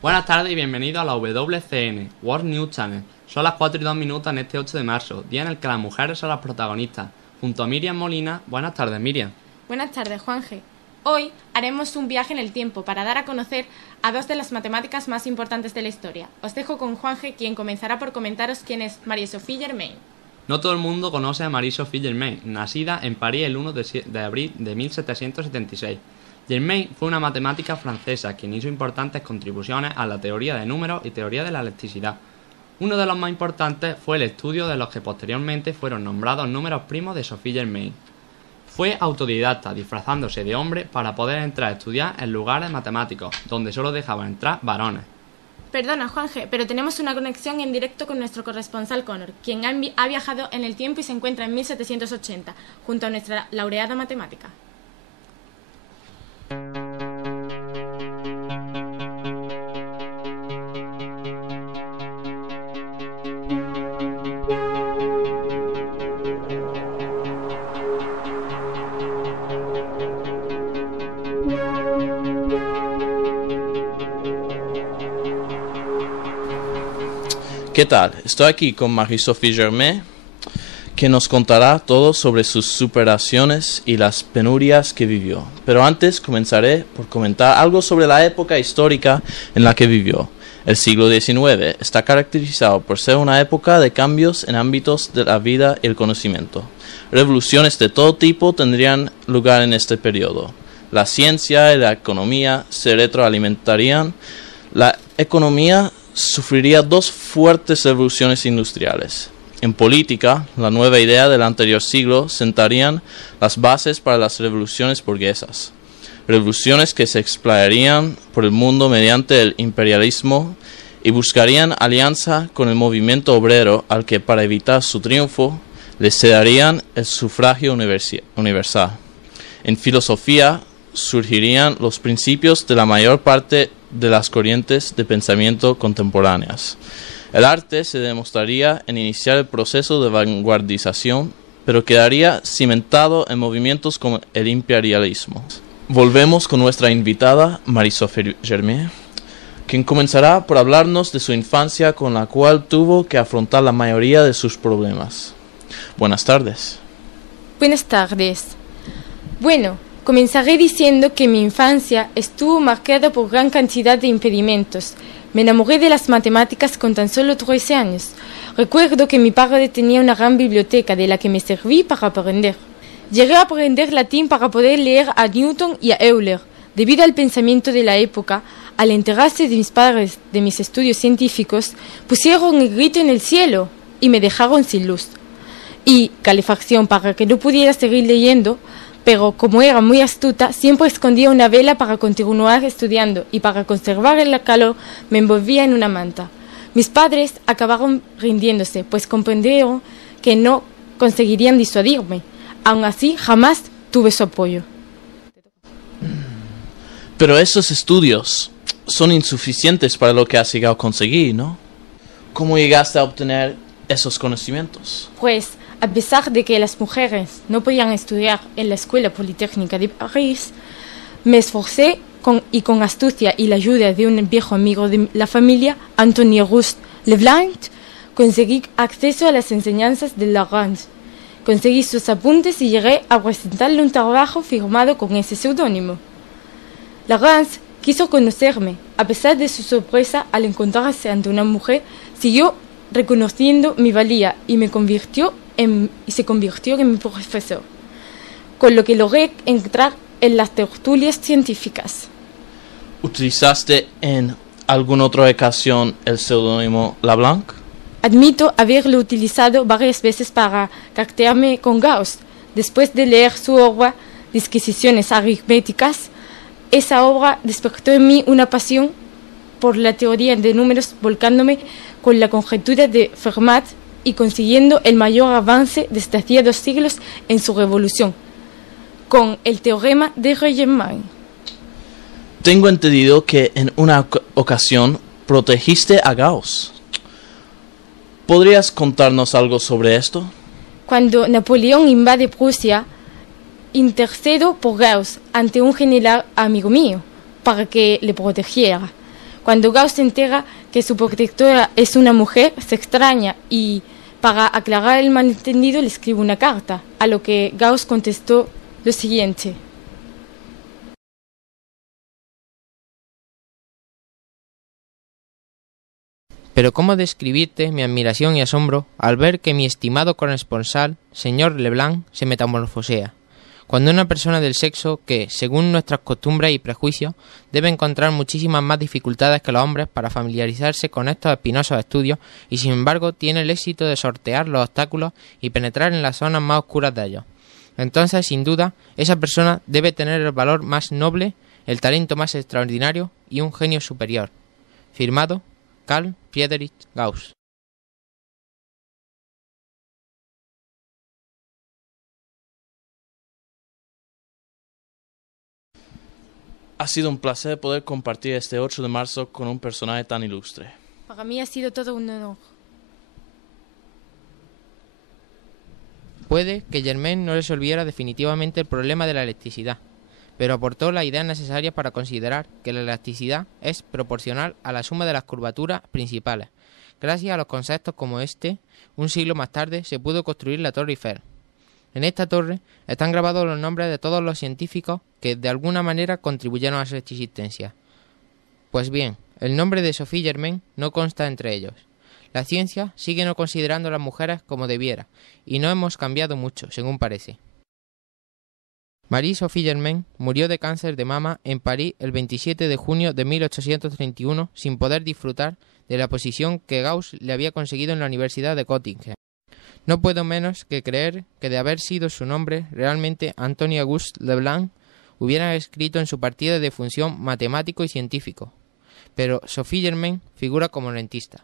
Buenas tardes y bienvenidos a la WCN, World News Channel. Son las 4:02 en este 8 de marzo, día en el que las mujeres son las protagonistas. Junto a Miriam Molina. Buenas tardes, Miriam. Buenas tardes, Juanje. Hoy haremos un viaje en el tiempo para dar a conocer a dos de las matemáticas más importantes de la historia. Os dejo con Juanje, quien comenzará por comentaros quién es Marie-Sophie Germain. No todo el mundo conoce a Marie-Sophie Germain, nacida en París el 1 de abril de 1776. Germain fue una matemática francesa quien hizo importantes contribuciones a la teoría de números y teoría de la electricidad. Uno de los más importantes fue el estudio de los que posteriormente fueron nombrados números primos de Sophie Germain. Fue autodidacta, disfrazándose de hombre para poder entrar a estudiar en lugares matemáticos, donde solo dejaban entrar varones. Perdona, Juanje, pero tenemos una conexión en directo con nuestro corresponsal Connor, quien ha viajado en el tiempo y se encuentra en 1780, junto a nuestra laureada matemática. ¿Qué tal? Estoy aquí con Marie-Sophie Germain, que nos contará todo sobre sus superaciones y las penurias que vivió. Pero antes comenzaré por comentar algo sobre la época histórica en la que vivió. El siglo XIX está caracterizado por ser una época de cambios en ámbitos de la vida y el conocimiento. Revoluciones de todo tipo tendrían lugar en este periodo. La ciencia y la economía se retroalimentarían. La economía sufriría dos fuertes revoluciones industriales. En política, la nueva idea del anterior siglo sentarían las bases para las revoluciones burguesas. Revoluciones que se explayarían por el mundo mediante el imperialismo y buscarían alianza con el movimiento obrero al que, para evitar su triunfo, le cederían el sufragio universal. En filosofía surgirían los principios de la mayor parte de las corrientes de pensamiento contemporáneas. El arte se demostraría en iniciar el proceso de vanguardización, pero quedaría cimentado en movimientos como el imperialismo. Volvemos con nuestra invitada, Marie-Sophie Germain, quien comenzará por hablarnos de su infancia, con la cual tuvo que afrontar la mayoría de sus problemas. Buenas tardes. Buenas tardes. Bueno, comenzaré diciendo que mi infancia estuvo marcada por gran cantidad de impedimentos. Me enamoré de las matemáticas con tan solo 13 años. Recuerdo que mi padre tenía una gran biblioteca de la que me serví para aprender. Llegué a aprender latín para poder leer a Newton y a Euler. Debido al pensamiento de la época, al enterarse de mis padres de mis estudios científicos, pusieron el grito en el cielo y me dejaron sin luz y calefacción para que no pudiera seguir leyendo. Pero como era muy astuta, siempre escondía una vela para continuar estudiando y para conservar el calor me envolvía en una manta. Mis padres acabaron rindiéndose, pues comprendieron que no conseguirían disuadirme. Aún así, jamás tuve su apoyo. Pero esos estudios son insuficientes para lo que has llegado a conseguir, ¿no? ¿Cómo llegaste a obtener esos conocimientos? Pues, a pesar de que las mujeres no podían estudiar en la Escuela Politécnica de París, me esforcé con astucia y la ayuda de un viejo amigo de la familia, Anthony Auguste Leblanc, conseguí acceso a las enseñanzas de Lagrange. Conseguí sus apuntes y llegué a presentarle un trabajo firmado con ese seudónimo. Lagrange quiso conocerme. A pesar de su sorpresa al encontrarse ante una mujer, siguió reconociendo mi valía y se convirtió en mi profesor, con lo que logré entrar en las tertulias científicas. ¿Utilizaste en alguna otra ocasión el seudónimo Leblanc? Admito haberlo utilizado varias veces para cartearme con Gauss. Después de leer su obra Disquisiciones aritméticas, esa obra despertó en mí una pasión por la teoría de números, volcándome con la conjetura de Fermat y consiguiendo el mayor avance desde hacía 2 siglos en su revolución, con el teorema de Riemann. Tengo entendido que en una ocasión protegiste a Gauss. ¿Podrías contarnos algo sobre esto? Cuando Napoleón invade Prusia, intercedo por Gauss ante un general amigo mío para que le protegiera. Cuando Gauss se entera que su protectora es una mujer, se extraña y, para aclarar el malentendido, le escribe una carta, a lo que Gauss contestó lo siguiente. Pero cómo describirte mi admiración y asombro al ver que mi estimado corresponsal, señor Leblanc, se metamorfosea. Cuando una persona del sexo que, según nuestras costumbres y prejuicios, debe encontrar muchísimas más dificultades que los hombres para familiarizarse con estos espinosos estudios y sin embargo tiene el éxito de sortear los obstáculos y penetrar en las zonas más oscuras de ellos. Entonces, sin duda, esa persona debe tener el valor más noble, el talento más extraordinario y un genio superior. Firmado Carl Friedrich Gauss. Ha sido un placer poder compartir este 8 de marzo con un personaje tan ilustre. Para mí ha sido todo un honor. Puede que Germain no resolviera definitivamente el problema de la electricidad, pero aportó las ideas necesarias para considerar que la elasticidad es proporcional a la suma de las curvaturas principales. Gracias a los conceptos como este, un siglo más tarde se pudo construir la Torre Eiffel. En esta torre están grabados los nombres de todos los científicos que de alguna manera contribuyeron a su existencia. Pues bien, el nombre de Sophie Germain no consta entre ellos. La ciencia sigue no considerando a las mujeres como debiera, y no hemos cambiado mucho, según parece. Marie-Sophie Germain murió de cáncer de mama en París el 27 de junio de 1831 sin poder disfrutar de la posición que Gauss le había conseguido en la Universidad de Göttingen. No puedo menos que creer que de haber sido su nombre realmente Antoine Auguste Leblanc hubiera escrito en su partida de función matemático y científico, pero Sophie Germain figura como lentista.